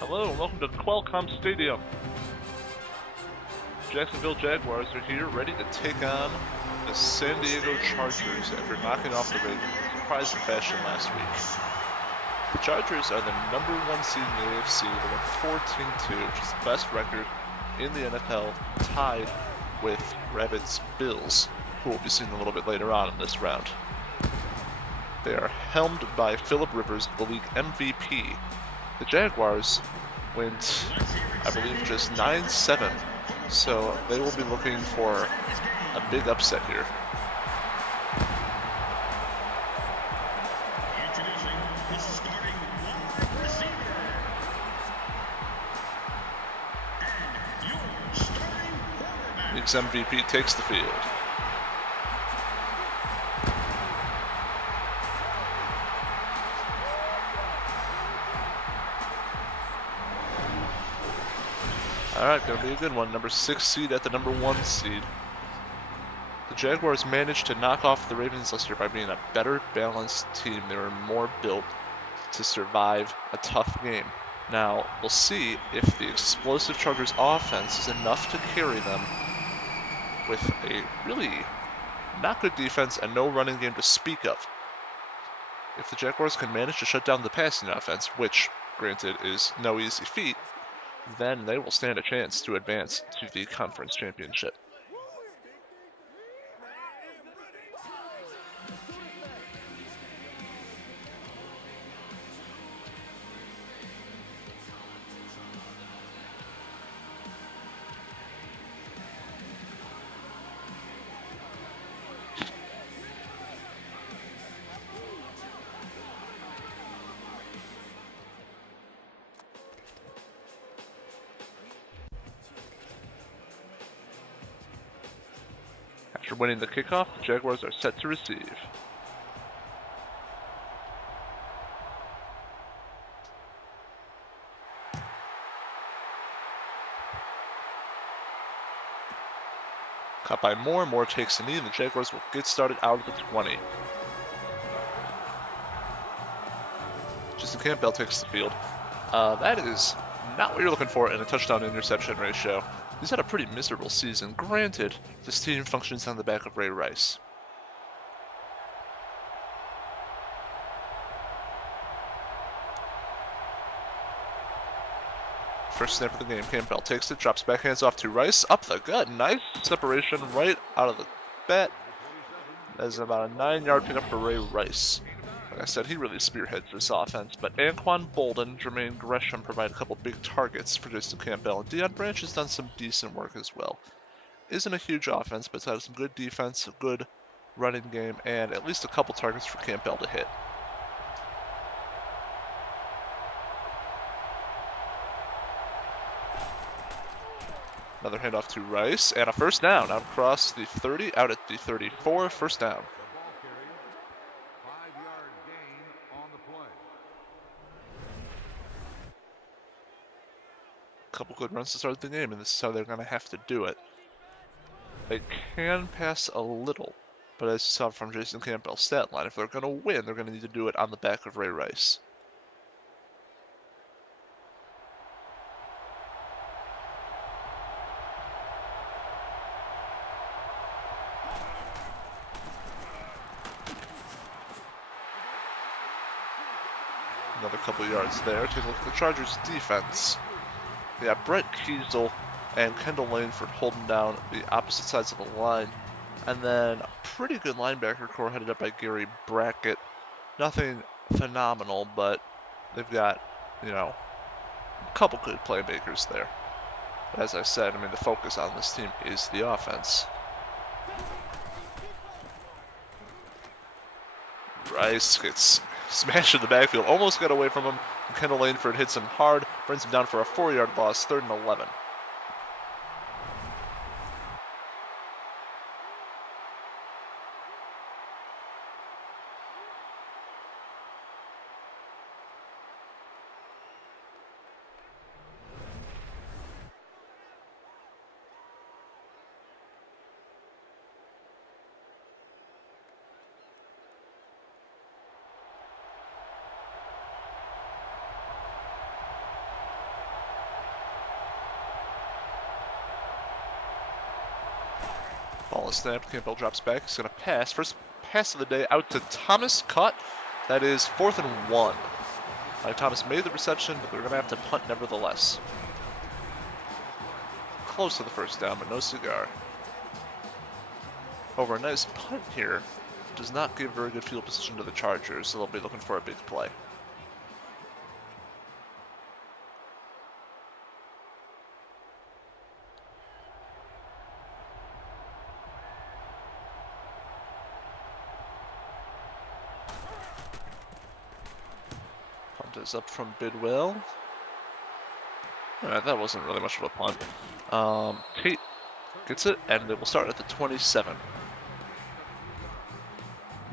Hello and welcome to Qualcomm Stadium. Jacksonville Jaguars are here ready to take on the San Diego Chargers after knocking off the Ravens in surprising fashion last week. The Chargers are the number 1 seed in the AFC. They went 14-2, which is the best record in the NFL, tied with Rabbits Bills, who we'll be seeing a little bit later on in this round. They are helmed by Phillip Rivers, the league MVP. The Jaguars went, I believe, just 9-7, so they will be looking for a big upset here. League's MVP takes the field. Alright, gonna be a good one. Number 6 seed at the number 1 seed. The Jaguars managed to knock off the Ravens last year by being a better balanced team. They were more built to survive a tough game. Now, we'll see if the explosive Chargers offense is enough to carry them with a really not good defense and no running game to speak of. If the Jaguars can manage to shut down the passing offense, which, granted, is no easy feat, then they will stand a chance to advance to the conference championship. After winning the kickoff, the Jaguars are set to receive. Caught by Moore. Moore takes a knee, and the Jaguars will get started out of the 20. Justin Campbell takes the field. That is not what you're looking for in a touchdown-interception ratio. He's had a pretty miserable season. Granted, this team functions on the back of Ray Rice. First snap of the game, Campbell takes it, drops back, hands off to Rice, up the gut, nice separation right out of the bat. That is about a 9-yard pickup for Ray Rice. Like I said, he really spearheads this offense, but Anquan Bolden, Jermaine Gresham provide a couple big targets for Justin Campbell, and Deion Branch has done some decent work as well. Isn't a huge offense, but it's had some good defense, a good running game, and at least a couple targets for Campbell to hit. Another handoff to Rice, and a first down out across the 30, out at the 34, first down. Couple good runs to start the game, and this is how they're going to have to do it. They can pass a little, but as you saw from Jason Campbell's stat line, if they're going to win, they're going to need to do it on the back of Ray Rice. Another couple yards there. Take a look at the Chargers' defense. They have Brett Kiesel and Kendall Langford holding down the opposite sides of the line. And then a pretty good linebacker core headed up by Gary Brackett. Nothing phenomenal, but they've got, a couple good playmakers there. But as I said, the focus on this team is the offense. Rice gets smashed in the backfield, almost got away from him. Kendall Langford hits him hard, brings him down for a 4-yard loss, 3rd and 11. is snapped. Campbell drops back. He's going to pass. First pass of the day out to Thomas. Caught. That is 4th and 1. Thomas made the reception, but they're going to have to punt nevertheless. Close to the first down, but no cigar. Over a nice punt here. Does not give very good field position to the Chargers, so they'll be looking for a big play. Punt is up from Bidwell. That wasn't really much of a punt. Tate gets it, and it will start at the 27.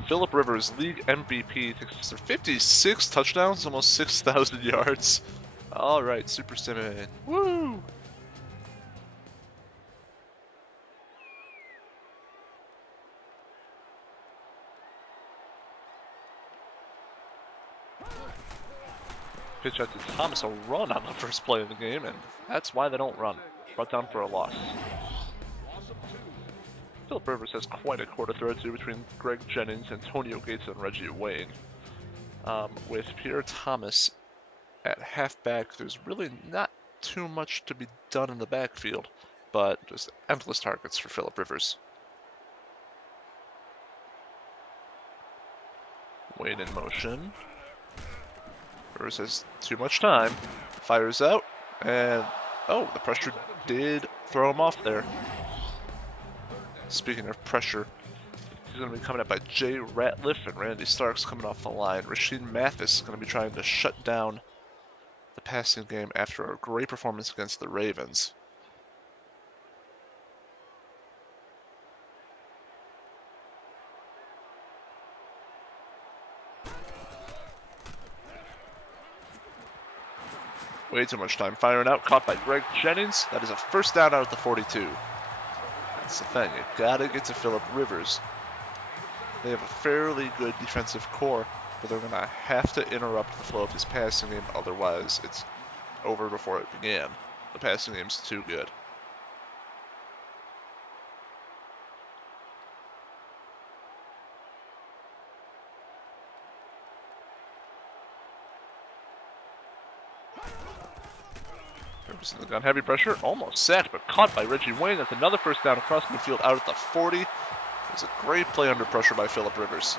Phillip Rivers, league MVP, takes their 56 touchdowns, almost 6,000 yards. All right, Super Simeon. Woo! Pitch out to Thomas, a run on the first play of the game, and that's why they don't run. Brought down for a loss. Phillip Rivers has quite a core to throw to between Greg Jennings, Antonio Gates, and Reggie Wayne. With Pierre Thomas at halfback, there's really not too much to be done in the backfield, but just endless targets for Phillip Rivers. Wayne in motion. Rivers has too much time. Fires out, and oh, the pressure did throw him off there. Speaking of pressure, he's going to be coming up by Jay Ratliff and Randy Starks coming off the line. Rasheed Mathis is going to be trying to shut down the passing game after a great performance against the Ravens. Way too much time firing out, caught by Greg Jennings. That is a first down out at the 42. That's the thing, you gotta get to Phillip Rivers. They have a fairly good defensive core, but they're gonna have to interrupt the flow of his passing game, otherwise it's over before it began. The passing game's too good. Rivers in the gun, heavy pressure, almost sacked, but caught by Reggie Wayne. That's another first down across midfield out at the 40. It's a great play under pressure by Phillip Rivers.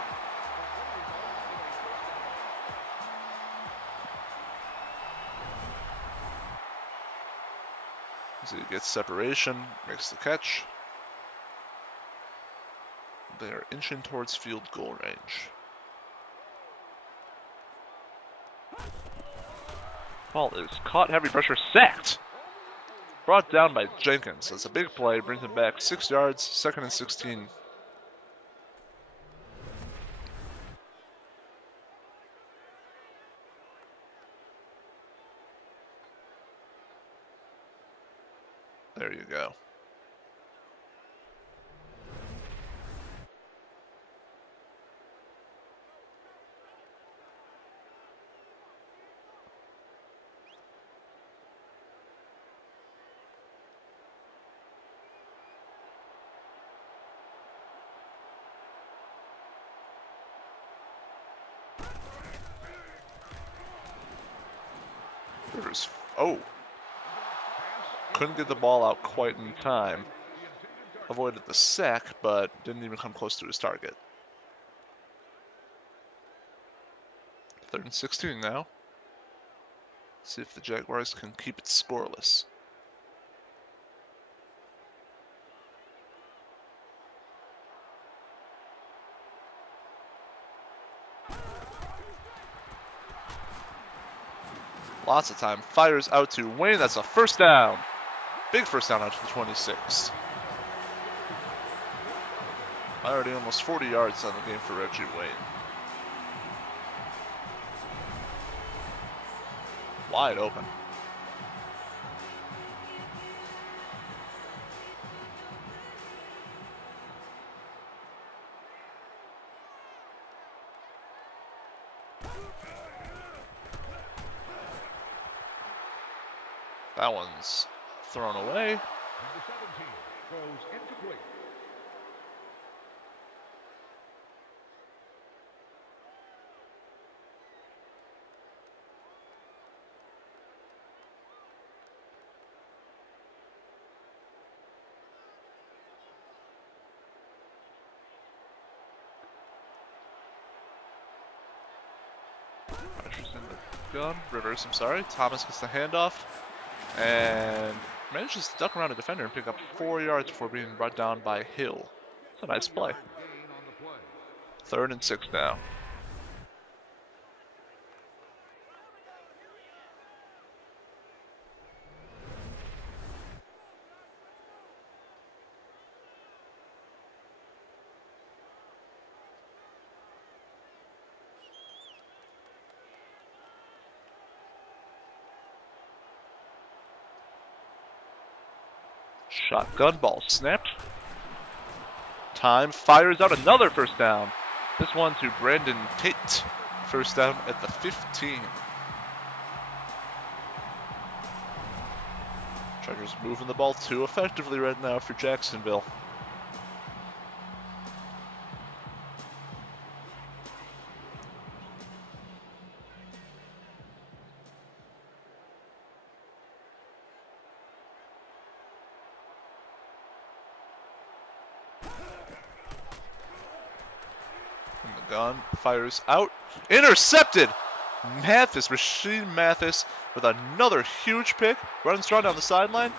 As he gets separation, makes the catch. They are inching towards field goal range. Ball is caught, heavy pressure, sacked. Brought down by Jenkins. That's a big play, brings him back 6 yards, 2nd and 16. There you go. Rivers, oh, couldn't get the ball out quite in time. Avoided the sack, but didn't even come close to his target. 3rd and 16 now. See if the Jaguars can keep it scoreless. Lots of time. Fires out to Wayne. That's a first down. Big first down out to the 26. Already almost 40 yards on the game for Reggie Wayne. Wide open. That one's thrown away. Number 17 throws incomplete. Rogers in the gun. Rivers, I'm sorry. Thomas gets the handoff. And manages to duck around a defender and pick up 4 yards before being brought down by Hill. It's a nice play. 3rd and 6 now. Shotgun ball snapped. Time fires out another first down. This one to Brandon Tate. First down at the 15. Chargers moving the ball too effectively right now for Jacksonville. Gun fires out. Intercepted! Rasheed Mathis with another huge pick. Running strong down the sideline.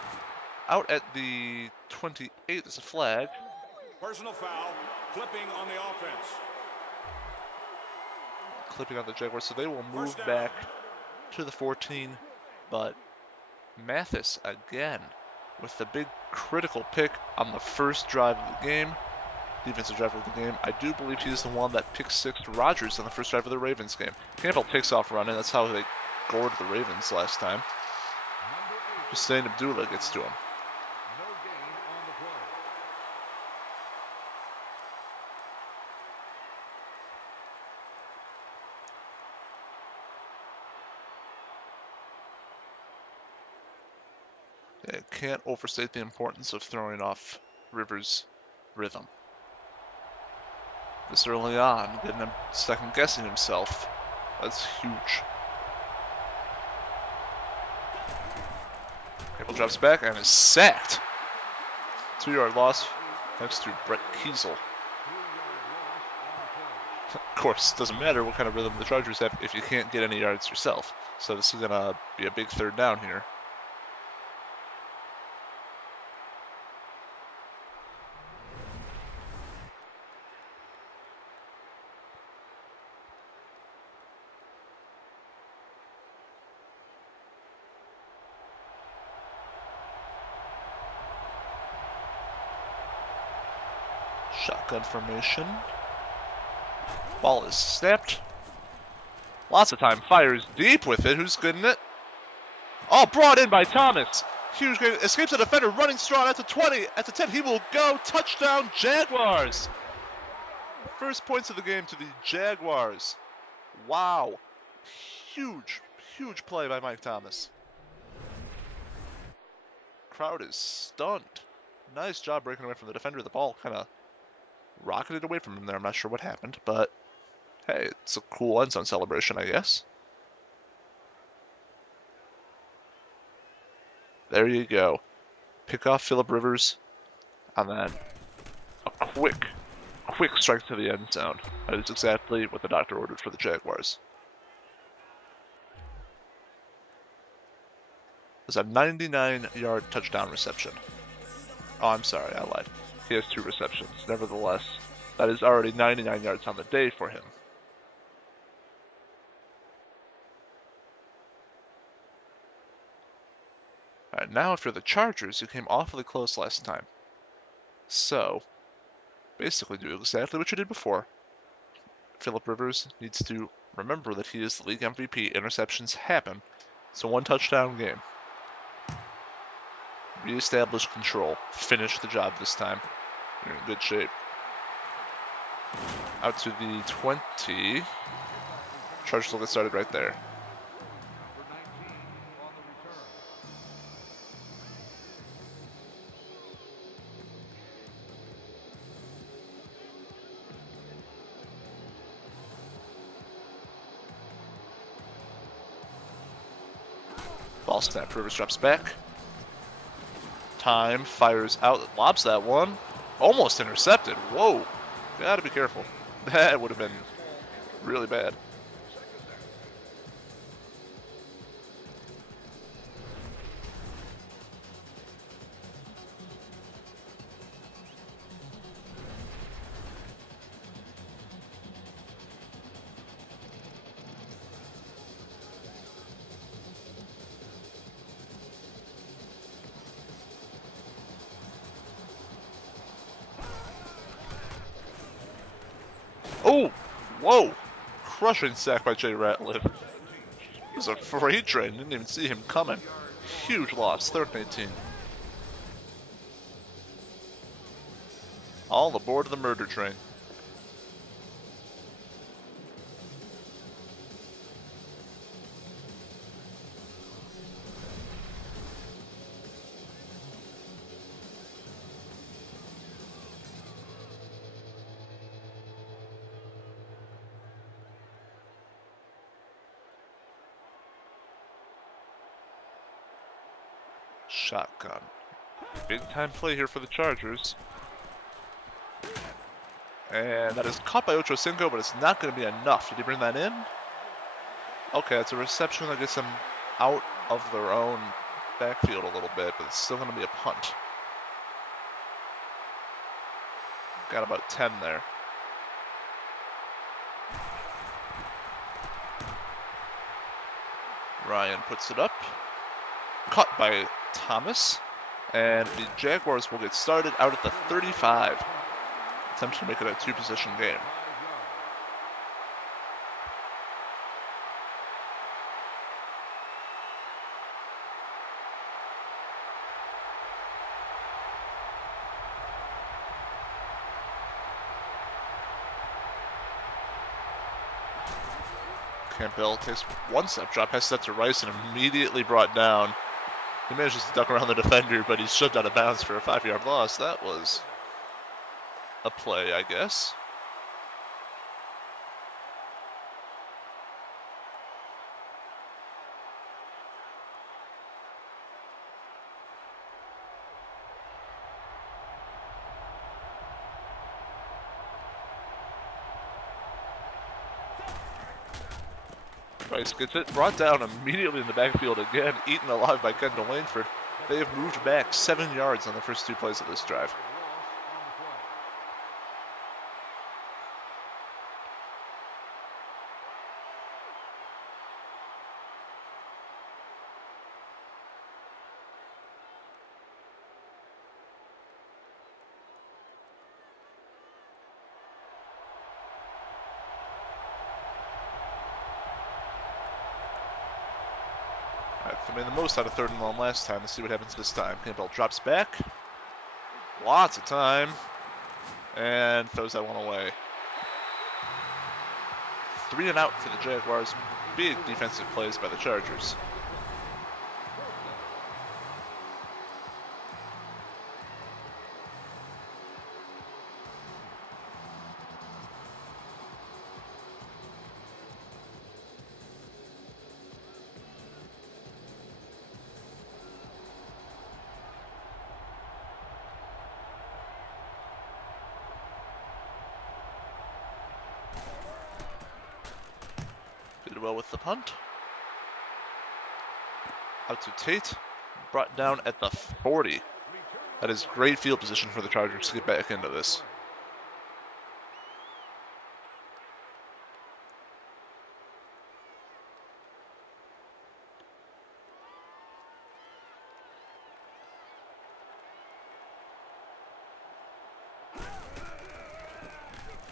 Out at the 28 is a flag. Personal foul. Clipping on the offense. Clipping on the Jaguars, so they will move back to the 14. But Mathis again with the big critical pick on the first drive of the game. Defensive drive of the game. I do believe he's the one that picked 6 Rogers on the first drive of the Ravens game. Campbell takes off running. That's how they gored the Ravens last time. Hussein Abdullah gets to him. Yeah, can't overstate the importance of throwing off Rivers' rhythm. This early on, getting him second guessing himself. That's huge. Cable drops back and is sacked. 2-yard loss thanks to Brett Kiesel. Of course, it doesn't matter what kind of rhythm the Chargers have if you can't get any yards yourself. So this is going to be a big 3rd down here. Shotgun formation. Ball is snapped. Lots of time. Fires deep with it. Who's getting it? Oh, brought in by Thomas. Huge game. Escapes the defender. Running strong at the 20. At the 10. He will go. Touchdown, Jaguars. First points of the game to the Jaguars. Wow. Huge, huge play by Mike Thomas. Crowd is stunned. Nice job breaking away from the defender. The ball kind of rocketed away from him there. I'm not sure what happened, but hey, it's a cool end zone celebration, I guess. There you go. Pick off Phillip Rivers, and then a quick strike to the end zone. That is exactly what the doctor ordered for the Jaguars. It's a 99-yard touchdown reception. Oh, I'm sorry, I lied. He has 2 receptions. Nevertheless, that is already 99 yards on the day for him. Alright, now for the Chargers, who came awfully close last time. So, basically do exactly what you did before. Phillip Rivers needs to remember that he is the league MVP. Interceptions happen. It's a 1 touchdown game. Reestablish control. Finish the job this time. You're in good shape. Out to the 20. Chargers will get started right there. Ball snap. Rivers drops back. Time fires out, lobs that one. Almost intercepted. Whoa. Gotta be careful. That would have been really bad. Whoa! Crushing sack by Jay Ratliff. It was a freight train. Didn't even see him coming. Huge loss. 3rd and 18. All aboard the murder train. Shotgun. Big time play here for the Chargers. And that is caught by Ocho Cinco, but it's not going to be enough. Did he bring that in? Okay, it's a reception that gets them out of their own backfield a little bit, but it's still going to be a punt. Got about 10 there. Ryan puts it up. Caught by Thomas. And the Jaguars will get started out at the 35. Attempt to make it a 2-possession game. Campbell takes one step drop, passes that to Rice, and immediately brought down. He manages to duck around the defender, but he's shoved out of bounds for a 5-yard loss. That was a play, I guess. Rice gets it, brought down immediately in the backfield again, eaten alive by Kendall Langford. They have moved back 7 yards on the first 2 plays of this drive. They made the most out of 3rd and long last time. Let's see what happens this time. Campbell drops back. Lots of time. And throws that one away. 3 and out for the Jaguars. Big defensive plays by the Chargers. Did well with the punt. Out to Tate. Brought down at the 40. That is great field position for the Chargers to get back into this.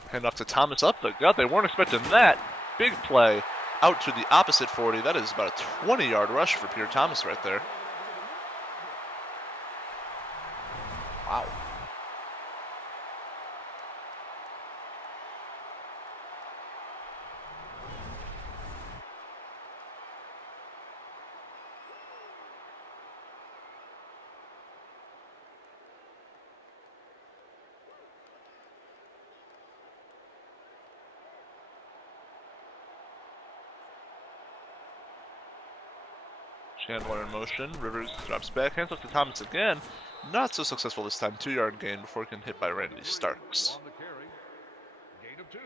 Hand off to Thomas up the gut. They weren't expecting that. Big play out to the opposite 40. That is about a 20-yard rush for Pierre Thomas right there. Wow. Chandler in motion. Rivers drops back. Hands off to Thomas again. Not so successful this time. 2-yard gain before getting hit by Randy Starks. On the carry. Gain of 2.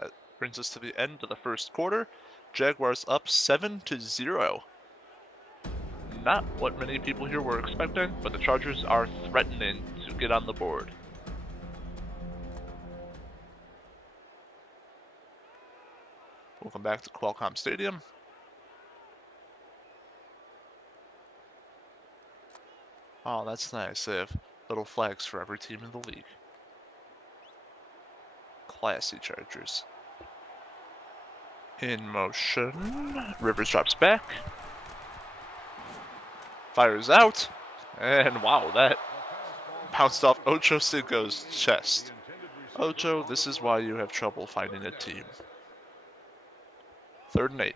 That brings us to the end of the first quarter. Jaguars up 7-0. Not what many people here were expecting, but the Chargers are threatening to get on the board. Welcome back to Qualcomm Stadium. Oh, that's nice. They have little flags for every team in the league. Classy Chargers. In motion. Rivers drops back. Fires out. And wow, that bounced off Ocho Cinco's chest. Ocho, this is why you have trouble finding a team. 3rd and 8.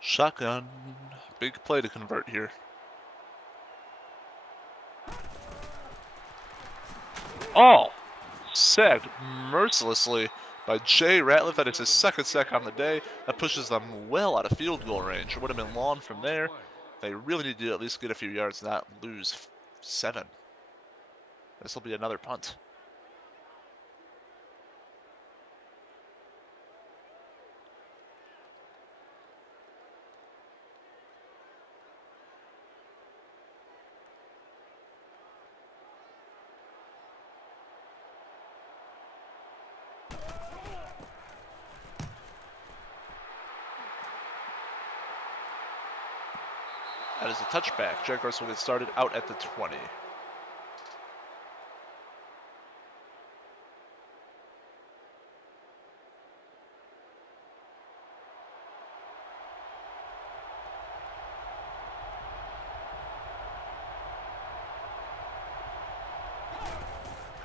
Shotgun. Big play to convert here. Oh! Sacked mercilessly by Jay Ratliff. That is his 2nd sack on the day. That pushes them well out of field goal range. It would have been long from there. They really need to at least get a few yards, not lose 7. This will be another punt. That is a touchback. Jaguars will get started out at the 20.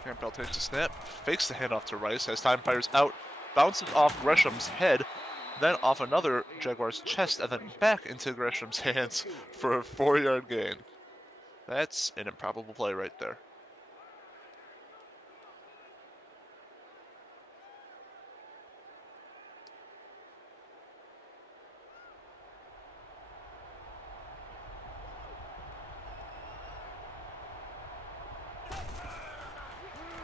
Campbell takes a snap, fakes the handoff to Rice as time fires out, bounces off Gresham's head, then off another Jaguar's chest, and then back into Gresham's hands for a 4-yard gain. That's an improbable play right there.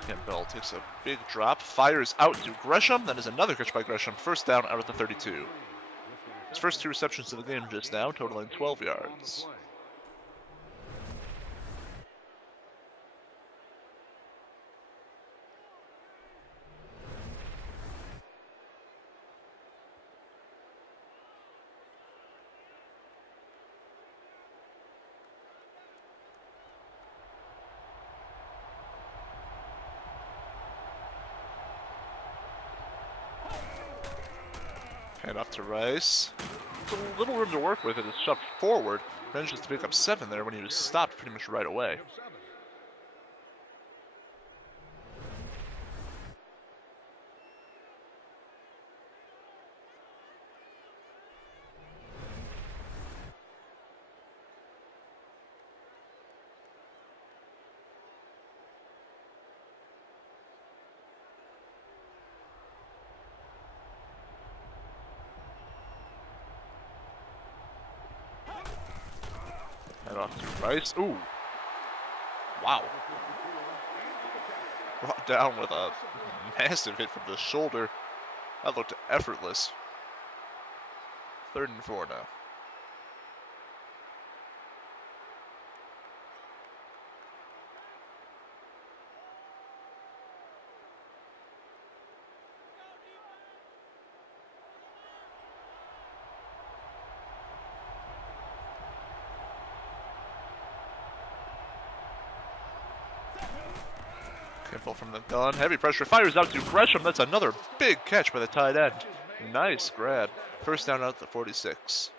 Campbell takes a big drop, fires out to Gresham, then is another catch by Gresham, 1st down out at the 32. His first 2 receptions of the game just now, totaling 12 yards. Hand off to Rice. A little room to work with. It is shoved forward. Manages to pick up 7 there when he was stopped pretty much right away. Hand off to Rice. Ooh. Wow. Brought down with a massive hit from the shoulder. That looked effortless. 3rd and 4 now. Campbell from the gun. Heavy pressure. Fires out to Gresham. That's another big catch by the tight end. Nice grab. 1st down out at the 46.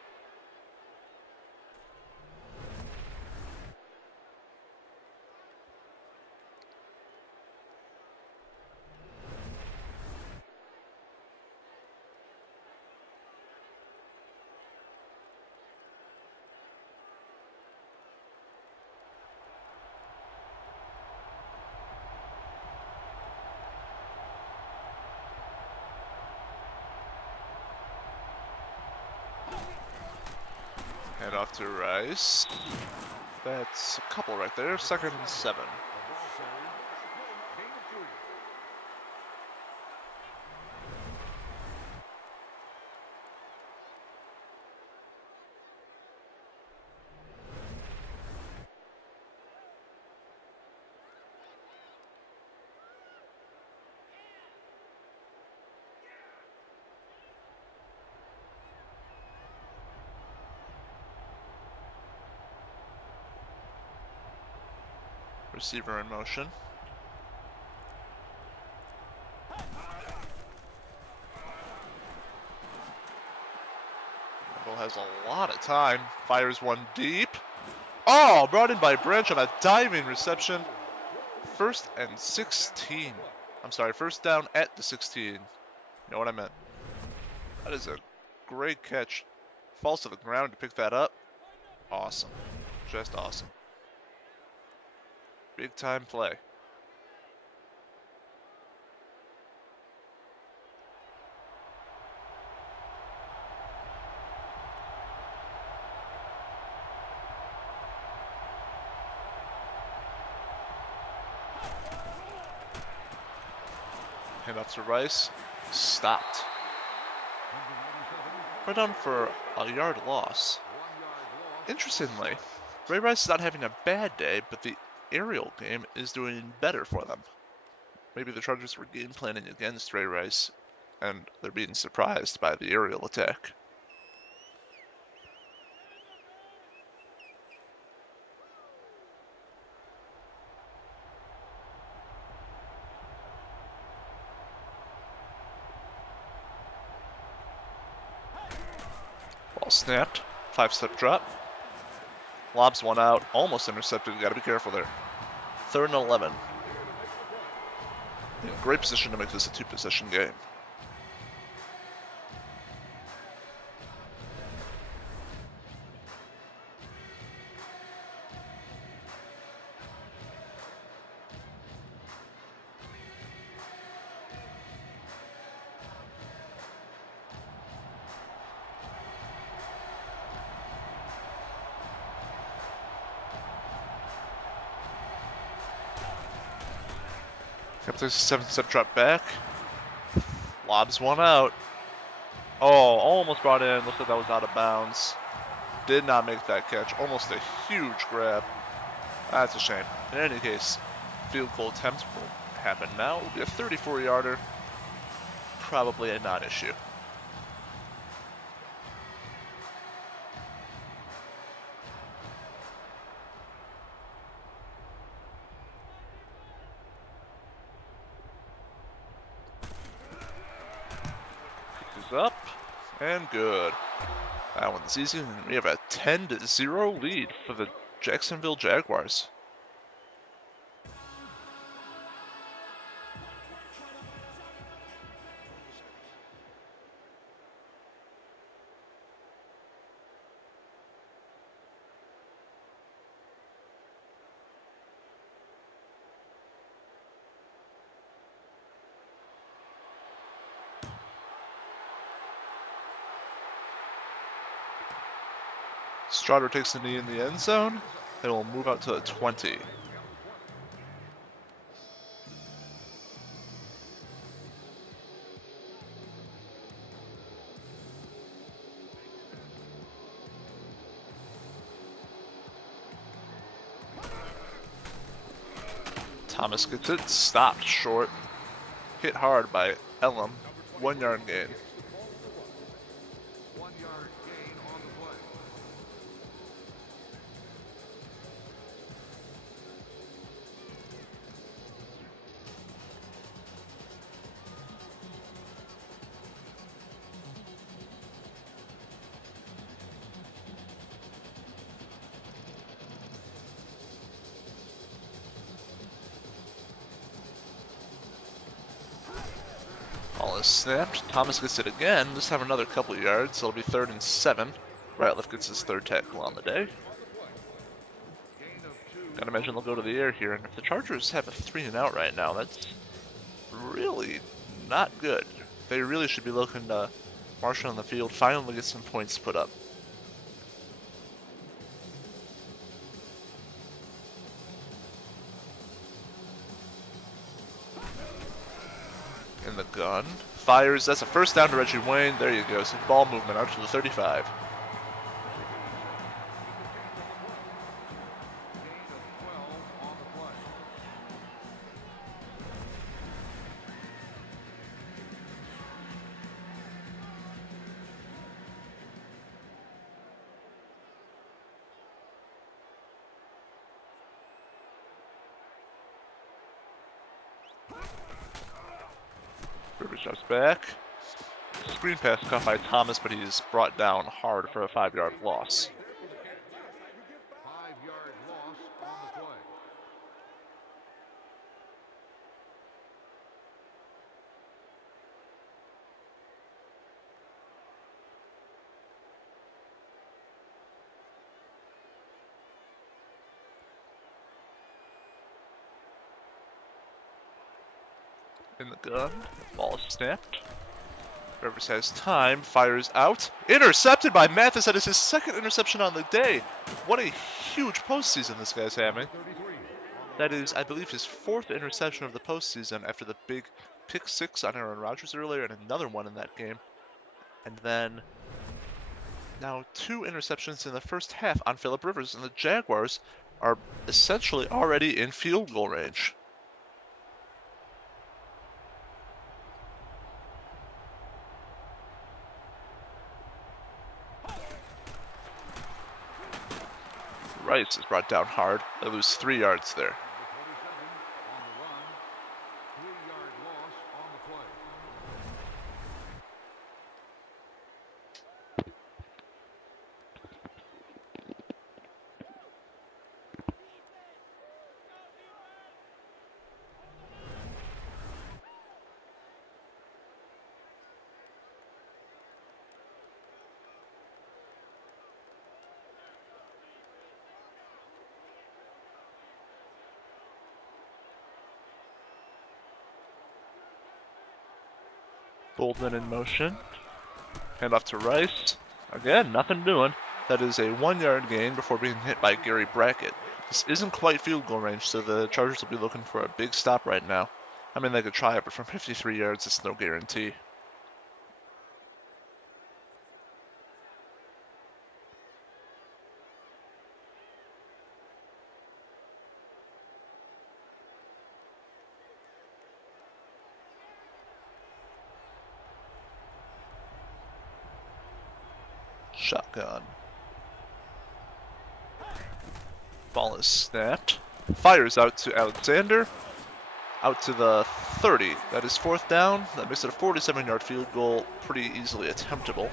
Hand off to Rice. That's a couple right there. 2nd and 7. Receiver in motion. Ball has a lot of time. Fires one deep. Oh, brought in by Branch on a diving reception. First and 16. I'm sorry, first down at the 16. You know what I meant. That is a great catch. Falls to the ground to pick that up. Awesome. Just awesome. Big time play. Hand off to Rice. Stopped. We're down for a yard loss. Interestingly, Ray Rice is not having a bad day, but the aerial game is doing better for them. Maybe the Chargers were game planning against Ray Rice, and they're being surprised by the aerial attack. Ball snapped. 5-step drop. Lobs one out. Almost intercepted. You got to be careful there. 3rd and 11. In great position to make this a 2-possession game. Kept this 7-step drop back. Lobs one out. Oh, almost brought in. Looks like that was out of bounds. Did not make that catch. Almost a huge grab. That's a shame. In any case, field goal attempt will happen now. It will be a 34-yarder. Probably a non-issue. Up and good. That one's easy. And we have a 10-0 lead for the Jacksonville Jaguars. Strotter takes the knee in the end zone. Then we'll move out to the 20. Thomas gets it, stopped short. Hit hard by Elam. 1-yard gain. Ball is snapped. Thomas gets it again. Just have another couple of yards. It'll be 3rd and 7. Ratliff gets his 3rd tackle on the day. Gotta imagine they'll go to the air here. And if the Chargers have a 3-and-out right now, that's really not good. They really should be looking to marshal on the field, finally get some points put up. In the gun. Fires. That's a first down to Reggie Wayne. There you go. Some ball movement out to the 35. Rivers drops back. Screen pass caught by Thomas, but he's brought down hard for a 5-yard loss. 5-yard loss on the play. In the gun, ball is snapped. Rivers has time, fires out. Intercepted by Mathis. That is his second interception on the day. What a huge postseason this guy's having. That is, I believe, his 4th interception of the postseason after the big pick 6 on Aaron Rodgers earlier and another one in that game. And then now 2 interceptions in the first half on Phillip Rivers, and the Jaguars are essentially already in field goal range. Rice is brought down hard. They lose 3 yards there. Bolden in motion. Hand off to Rice. Again, nothing doing. That is a 1-yard gain before being hit by Gary Brackett. This isn't quite field goal range, so the Chargers will be looking for a big stop right now. I mean, they could try it, but from 53 yards, it's no guarantee. Shotgun. Ball is snapped. Fires out to Alexander. Out to the 30. That is 4th down. That makes it a 47-yard field goal. Pretty easily attemptable.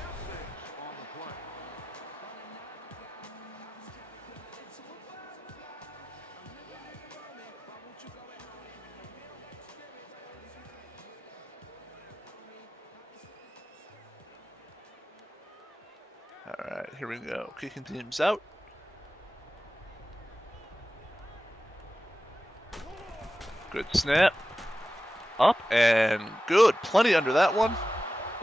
Alright, here we go. Kicking teams out. Good snap. Up and good. Plenty under that one.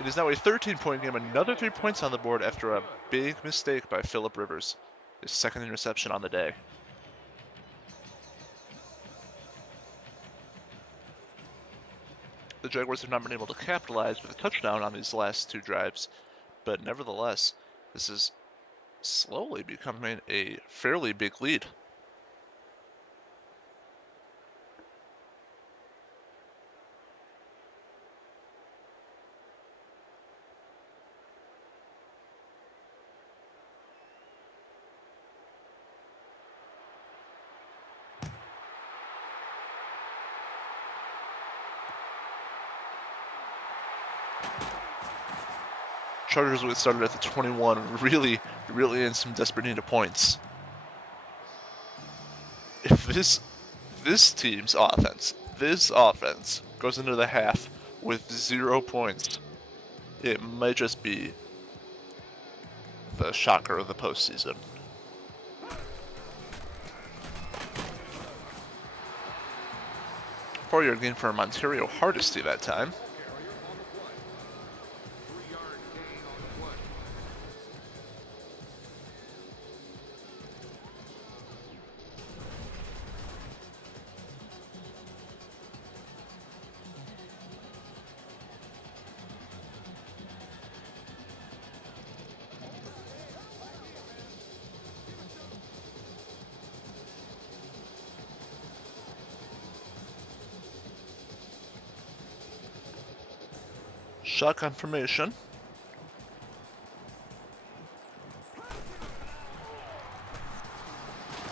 It is now a 13-point game. Another 3 points on the board after a big mistake by Phillip Rivers. His 2nd interception on the day. The Jaguars have not been able to capitalize with a touchdown on these last 2 drives, but nevertheless, this is slowly becoming a fairly big lead. Chargers will get started at the 21, really in some desperate need of points. If this team's offense, goes into the half with 0 points, it might just be the shocker of the postseason. Four-yard gain for Montario Hardesty that time. Shotgun formation.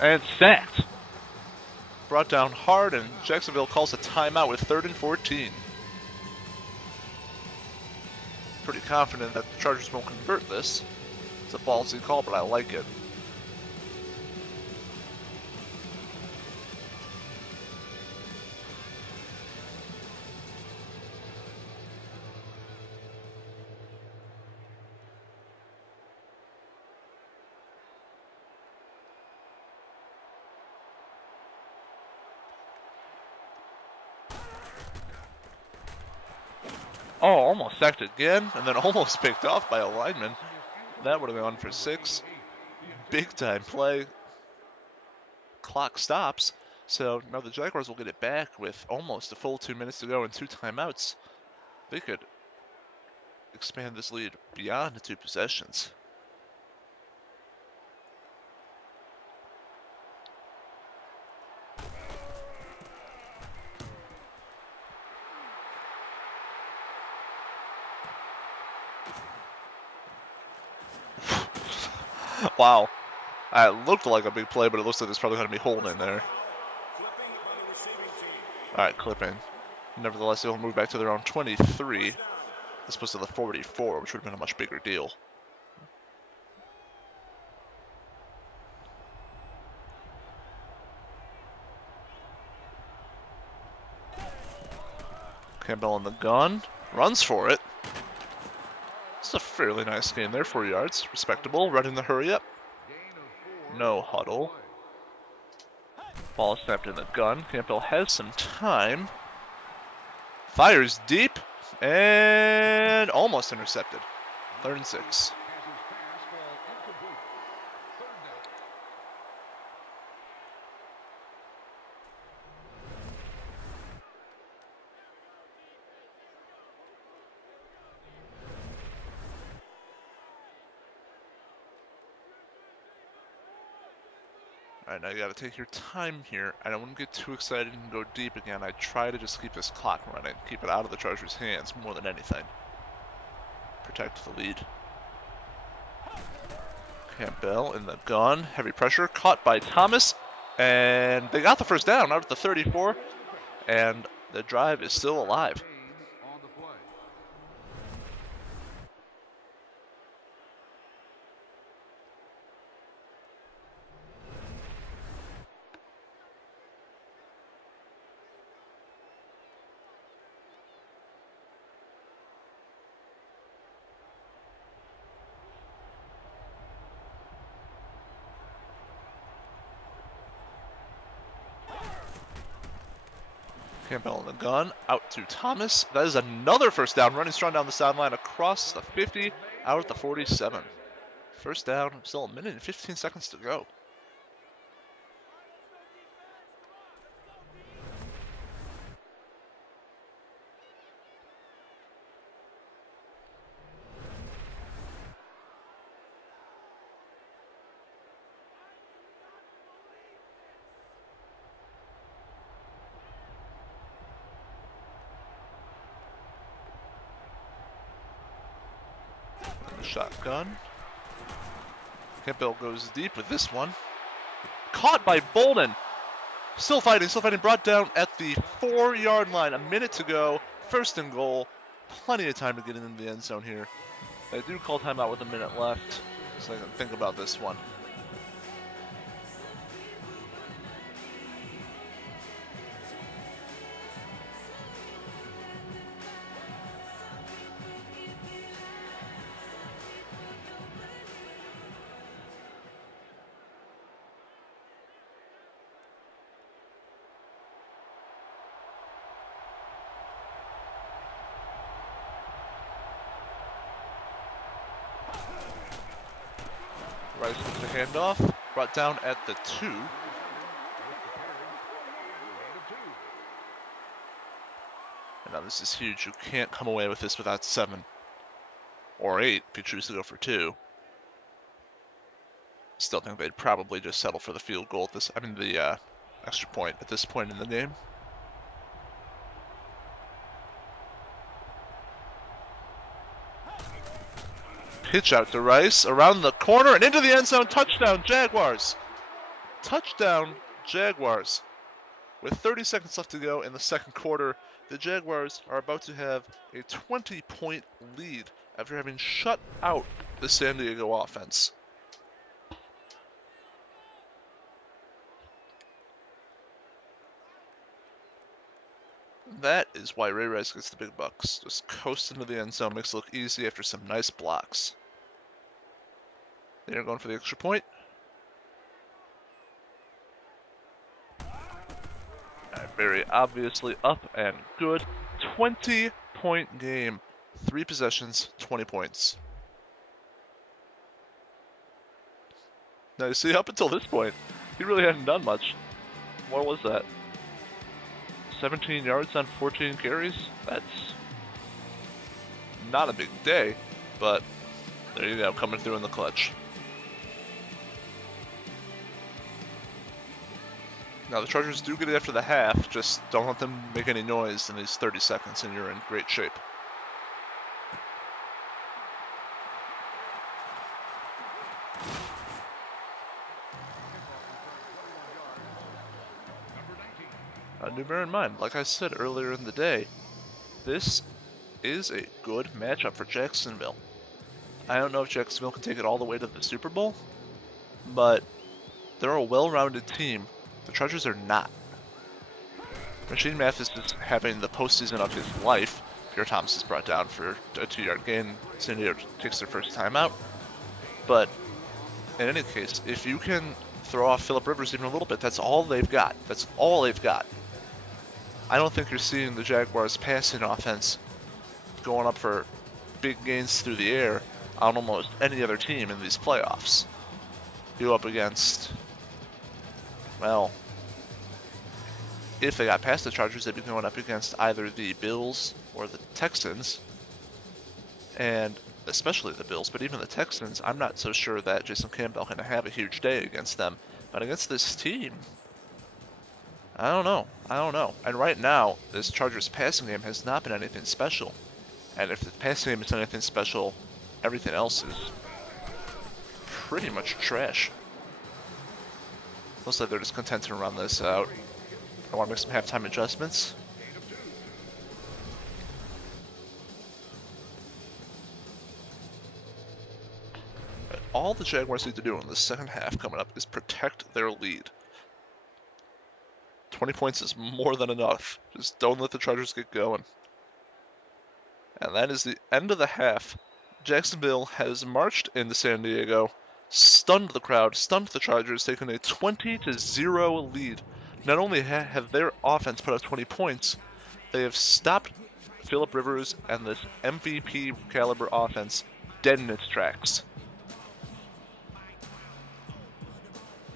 And sacked. Brought down hard, and Jacksonville calls a timeout with 3rd and 14. pretty confident that the Chargers won't convert this. It's a ballsy call, but I like it. Oh, almost sacked again, and then almost picked off by a lineman. That would have gone for 6. Big time play. Clock stops, so now the Jaguars will get it back with almost a full 2 minutes to go and 2 timeouts. They could expand this lead beyond 2 possessions. Wow. It looked like a big play, but it looks like there's probably going to be holding in there. Alright, clipping. Nevertheless, they'll move back to their own 23, as opposed to the 44, which would have been a much bigger deal. Campbell in the gun, runs for it. It's a fairly nice game there, 4 yards. Respectable, right in the hurry up. No huddle. Ball snapped in the gun. Campbell has some time. Fires deep and almost intercepted. 3rd and 6. Alright, now you gotta take your time here. I don't want to get too excited and go deep again. I try to just keep this clock running, keep it out of the Chargers' hands more than anything. Protect the lead. Campbell in the gun, heavy pressure, caught by Thomas, and they got the first down out at the 34, and the drive is still alive. Campbell in the gun, out to Thomas. That is another first down, running strong down the sideline across the 50, out at the 47. First down, still 1 minute and 15 seconds to go. Shotgun. Campbell goes deep with this one. Caught by Bolden. Still fighting, brought down at the 4-yard line. 1 minute to go. 1st and goal. Plenty of time to get into the end zone here. They do call timeout with 1 minute left, so I can think about this one. Rice gets the handoff, brought down at the 2. And now this is huge. You can't come away with this without 7 or 8 if you choose to go for 2. Still think they'd probably just settle for the field goal at this. I mean the extra point at this point in the game. Pitch out to Rice, around the corner and into the end zone. Touchdown, Jaguars. Touchdown, Jaguars. With 30 seconds left to go in the second quarter, the Jaguars are about to have a 20-point lead after having shut out the San Diego offense. That is why Ray Rice gets the big bucks. Just coast into the end zone, makes it look easy after some nice blocks. They're going for the extra point. Very obviously up and good. 20-point game. 3 possessions, 20 points. Now you see, up until this point, he really hadn't done much. What was that? 17 yards on 14 carries? That's not a big day, but there you go, coming through in the clutch. Now the Chargers do get it after the half, just don't let them make any noise in these 30 seconds and you're in great shape. Do bear in mind, like I said earlier in the day, this is a good matchup for Jacksonville. I don't know if Jacksonville can take it all the way to the Super Bowl, but they're a well-rounded team. The Chargers are not. Rasheed Mathis is having the postseason of his life. Pierre Thomas is brought down for a 2-yard gain. San Diego takes their first time out. But in any case, if you can throw off Phillip Rivers even a little bit, that's all they've got. That's all they've got. I don't think you're seeing the Jaguars' passing offense going up for big gains through the air on almost any other team in these playoffs. You go up against, well, if they got past the Chargers, they'd be going up against either the Bills or the Texans, and especially the Bills, but even the Texans, I'm not so sure that Jason Campbell can have a huge day against them. But against this team, I don't know. And right now, this Chargers passing game has not been anything special. And if the passing game is anything special, everything else is pretty much trash. Looks like they're just content to run this out. I want to make some halftime adjustments. All the Jaguars need to do in the second half coming up is protect their lead. 20 points is more than enough. Just don't let the Chargers get going. And that is the end of the half. Jacksonville has marched into San Diego, stunned the crowd, stunned the Chargers, taking a 20-0 lead. Not only have their offense put up 20 points, they have stopped Phillip Rivers and this MVP caliber offense dead in its tracks.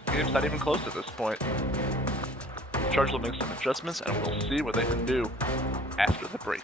The game's not even close at this point. The Chargers will make some adjustments and we'll see what they can do after the break.